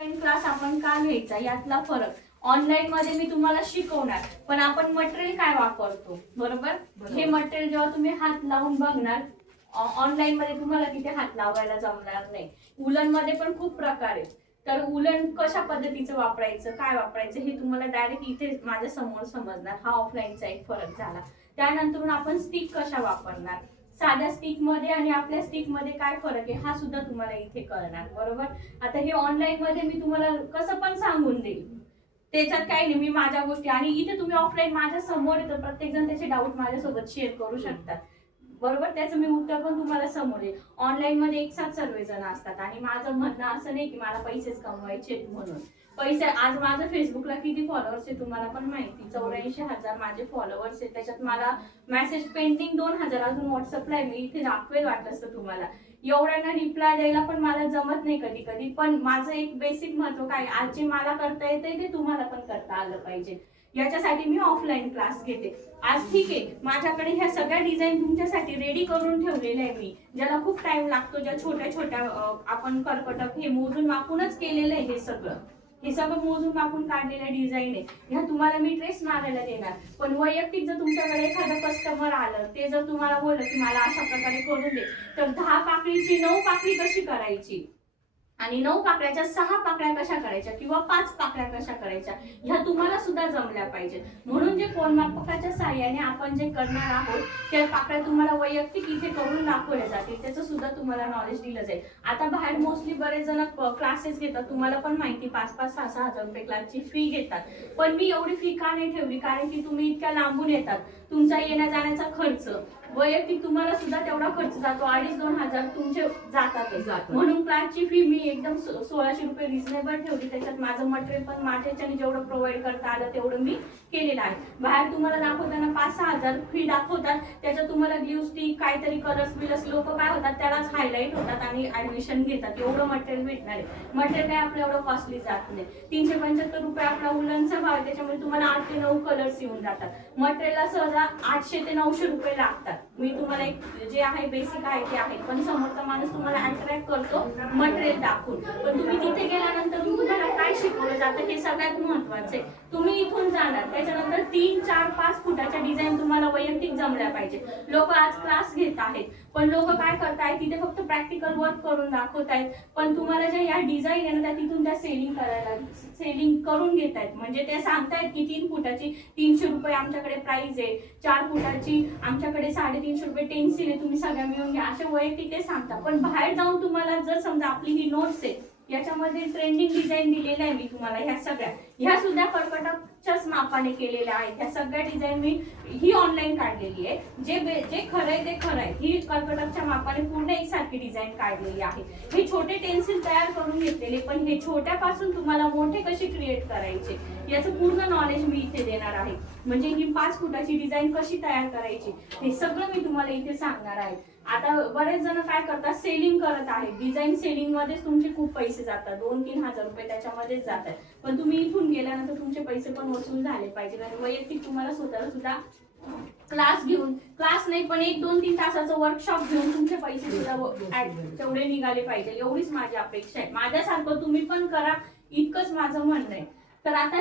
Online class आपण का घ्यायचा? यातला फरक. ऑनलाईन मध्ये मी तुम्हाला शिकवणार पण आपण मटेरियल काय वापरतो? बरोबर? हे मटेरियल जेव्हा तुम्ही हात लावून बघणार ऑनलाईन मध्ये तुम्हाला तिथे हात लावायला जमणार नाही. उलनमध्ये पण खूप प्रकार आहेत. तर उलन कशा पद्धतीचं वापरायचं काय वापरायचं हे तुम्हाला डायरेक्ट इथे माझ्यासमोर समजणार. हा ऑफलाईनचा एक फरक झाला. त्यानंतर आपण स्टिक कशा वापरणार? साध्या स्टिकमध्ये आणि आपल्या स्टिकमध्ये काय फरक आहे हा सुद्धा तुम्हाला इथे कळणार बरोबर? आता हे ऑनलाईन मध्ये मी तुम्हाला कसं पण सांगून देईल. त्याच्यात काही नाही मी माझ्या गोष्टी आणि इथे तुम्ही ऑफलाईन माझ्यासमोर येतं प्रत्येक जण त्याचे डाऊट माझ्यासोबत शेअर करू शकतात. बरोबर? त्याचं मी उत्तर पण तुम्हाला समोर येईल. ऑनलाईन मध्ये एक साथ सर्वजण असतात आणि माझं म्हणणं असं नाही की मला पैसेच कमवायचे म्हणून. पैसे आज माझं फेसबुकला किती फॉलोअर्स आहे तुम्हाला पण माहिती. चौऱ्याऐंशी हजार माझे फॉलोअर्स आहेत. त्याच्यात मला मेसेज पेंटिंग दोन हजार अजून व्हॉट्सअपला आहे. मी इथे दाखवेल वाटत असतं तुम्हाला. एवढ्यांना रिप्लाय द्यायला पण मला जमत नाही कधी कधी. पण माझं एक बेसिक महत्त्व काय? आज जे मला करता येते ते तुम्हाला पण करता आलं पाहिजे. याच्यासाठी मी ऑफलाईन क्लास घेते. आज ठीक आहे. माझ्याकडे ह्या सगळ्या डिझाईन तुमच्यासाठी रेडी करून ठेवलेल्या आहे मी. ज्याला खूप टाइम लागतो ज्या छोट्या छोट्या आपण कर्कटक हे मोजून मापूनच केलेलं आहे हे सगळं. हे सगळं मोजून मापून काढलेल्या डिझाईन आहे. ह्या तुम्हाला मी ड्रेस मारायला देणार. पण वैयक्तिक जर तुमच्याकडे एखादं कस्टमर आलं ते जर तुम्हाला बोललं की मला अशा प्रकारे करून दे तर दहा पाकळीची नऊ पाकळी कशी करायची? आणि नऊ पाकळ्याच्या सहा पाकळ्या कशा करायच्या किंवा पाच पाकळ्या कशा करायच्या ह्या तुम्हाला सुद्धा जमल्या पाहिजेत. म्हणून जे कोणमापकाच्या साह्याने आपण जे करणार आहोत त्या पाकळ्या तुम्हाला वैयक्तिक इथे करून दाखवल्या जातील. त्याचं सुद्धा तुम्हाला नॉलेज दिलं जाईल. आता बाहेर मोस्टली बरेच जण क्लासेस घेतात. तुम्हाला पण माहिती पाच पाच सहा सहा हजार रुपये क्लासची फी घेतात. पण मी एवढी फी का नाही ठेवली? कारण की तुम्ही इतक्या लांबून येतात. तुमचा येण्या जाण्याचा खर्च वैयक्तिक तुम्हाला सुद्धा तेवढा खर्च जातो. अडीच दोन हजार तुमचे जातातच. जातात. म्हणून क्लासची फी मी एकदम सोळाशे रुपये रिझनेबल ठेवली. त्याच्यात माझं मटेरियल पण माझ्याच्याने जेवढं प्रोव्हाइड करता आलं तेवढं मी केलेलं आहे. बाहेर तुम्हाला दाखवताना पाच सहा हजार फी दाखवतात. त्याच्यात तुम्हाला ग्ल्यू स्टिक काहीतरी कलर्स बिलर्स लोक काय होतात त्यालाच हायलाईट होतात आणि ऍडमिशन घेतात. एवढं मटेरियल भेटणार आहे. मटेरियल काय आपलं एवढं कॉस्टली जात नाही. तीनशे पंच्याहत्तर रुपये आपला उलनचा भाव आहे. त्याच्यामुळे तुम्हाला आठ ते नऊ कलर्स येऊन जातात. मटेरियलला सहजा आठशे ते नऊशे रुपये लागतात. मी तुम्हाला एक जे आहे बेसिक आहे ते आहे. पण समोरचा माणूस तुम्हाला अट्रॅक्ट करतो मटेरियल दाखवून. पण तुम्ही तिथे गेल्यानंतर जातं हे सगळ्यात महत्वाचं. आहे तुम्ही इथून जाणार. त्याच्यानंतर तीन चार पाच फुटाच्या डिझाईन तुम्हाला वैयक्तिक जमल्या पाहिजे. लोक आज क्लास घेत आहेत. पण लोक काय करतायत? तिथे फक्त प्रॅक्टिकल वर्क करून दाखवत आहेत. पण तुम्हाला ज्या या डिझाईन आहे ना त्या तिथून त्या सेलिंग करायला सेलिंग करून घेत आहेत. म्हणजे ते सांगतायत की तीन फुटाची तीनशे रुपये आमच्याकडे प्राइस आहे. चार फुटाची आमच्याकडे साडेतीनशे रुपये टेन्सिल आहे. तुम्ही सगळ्या मिळून घ्या. असे वैयक्तिक ते सांगता. पण बाहेर जाऊन तुम्हाला जर समजा आपली ही नोट्स आहे याच्यामध्ये ट्रेंडिंग डिझाईन दिलेल्या आहे मी तुम्हाला ह्या सगळ्या. ह्या सुद्धा कर्कटकच्याच मापाने केलेल्या आहेत. ह्या सगळ्या डिझाईन मी ही ऑनलाईन काढलेली आहे. जे जे खरं आहे ते खरं आहे. ही कर्कटकच्या मापाने पूर्ण एकसारखी डिझाईन काढलेली आहे. हे छोटे टेन्सिल तयार करून घेतलेले पण हे छोट्यापासून तुम्हाला मोठे कसे क्रिएट करायचे याचं पूर्ण नॉलेज मी इथे देणार आहे. म्हणजे ही पाच फुटाची डिझाईन कशी तयार करायची हे सगळं मी तुम्हाला इथे सांगणार आहे. आता बरेच जण काय करतात सेलिंग करत आहेत. डिझाईन सेलिंग मध्येच तुमचे खूप पैसे जातात. दोन तीन हजार रुपये त्याच्यामध्येच जातात. पण तुम्ही इथून गेल्यानंतर तुमचे पैसे पण वसूल झाले पाहिजे आणि वैयक्तिक तुम्हाला स्वतःला सुद्धा क्लास घेऊन क्लास नाही पण एक दोन तीन तासाचं वर्कशॉप घेऊन तुमचे पैसे सुद्धा तेवढे निघाले पाहिजे. एवढीच माझी अपेक्षा आहे. माझ्यासारखं तुम्ही पण करा. इतकंच माझं म्हणणं आहे. तर आता